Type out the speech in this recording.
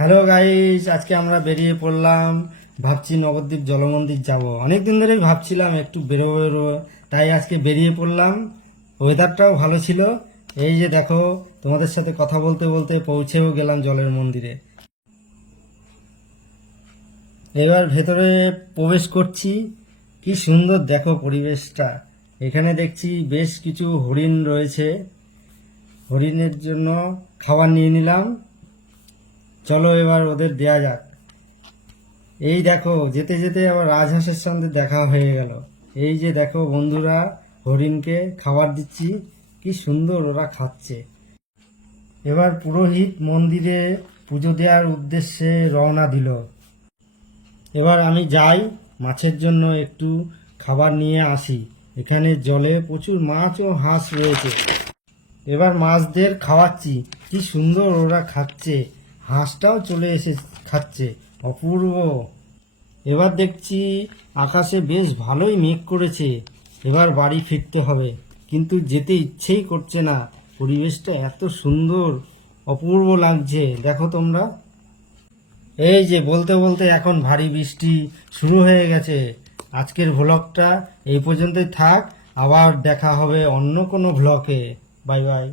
Hello guys, আজকে আমরা বেরিয়ে পড়লাম। ভাবছি নবদ্বীপ জলমন্দির যাব। অনেকদিন ধরেই ভাবছিলাম একটু বেরোবো, তাই আজকে বেরিয়ে পড়লাম। ওয়েদারটাও ভালো ছিল। এই যে দেখো, তোমাদের সাথে কথা বলতে বলতে পৌঁছেও গেলাম জলের মন্দিরে। এবার ভেতরে প্রবেশ করছি। কি সুন্দর দেখো পরিবেশটা। এখানে দেখছি বেশ কিছু হরিণ রয়েছে। হরিণের জন্য খাবার নিয়ে নিলাম। চলো এবার ওদের দেয়া যাক। এই দেখো, যেতে যেতে আবার রাজহাঁসের সঙ্গে দেখা হয়ে গেল। এই যে দেখো বন্ধুরা, হরিণকে খাবার দিচ্ছি। কি সুন্দর ওরা খাচ্ছে। এবার পুরোহিত মন্দিরে পুজো দেওয়ার উদ্দেশ্যে রওনা দিল। এবার আমি যাই, মাছের জন্য একটু খাবার নিয়ে আসি। এখানে জলে প্রচুর মাছ ও হাঁস রয়েছে। এবার মাছদের খাওয়াচ্ছি। কি সুন্দর ওরা খাচ্ছে। হাঁসটাও চলে এসে খাচ্ছে। অপূর্ব। এবার দেখছি আকাশে বেশ ভালোই মেঘ করেছে। এবার বাড়ি ফিরতে হবে, কিন্তু যেতে ইচ্ছেই করছে না। পরিবেশটা এত সুন্দর, অপূর্ব লাগছে। দেখো তোমরা। এই যে বলতে বলতে এখন ভারী বৃষ্টি শুরু হয়ে গেছে। আজকের ভ্লগটা এই পর্যন্তই থাক। আবার দেখা হবে অন্য কোনো ভ্লগে। Bye bye.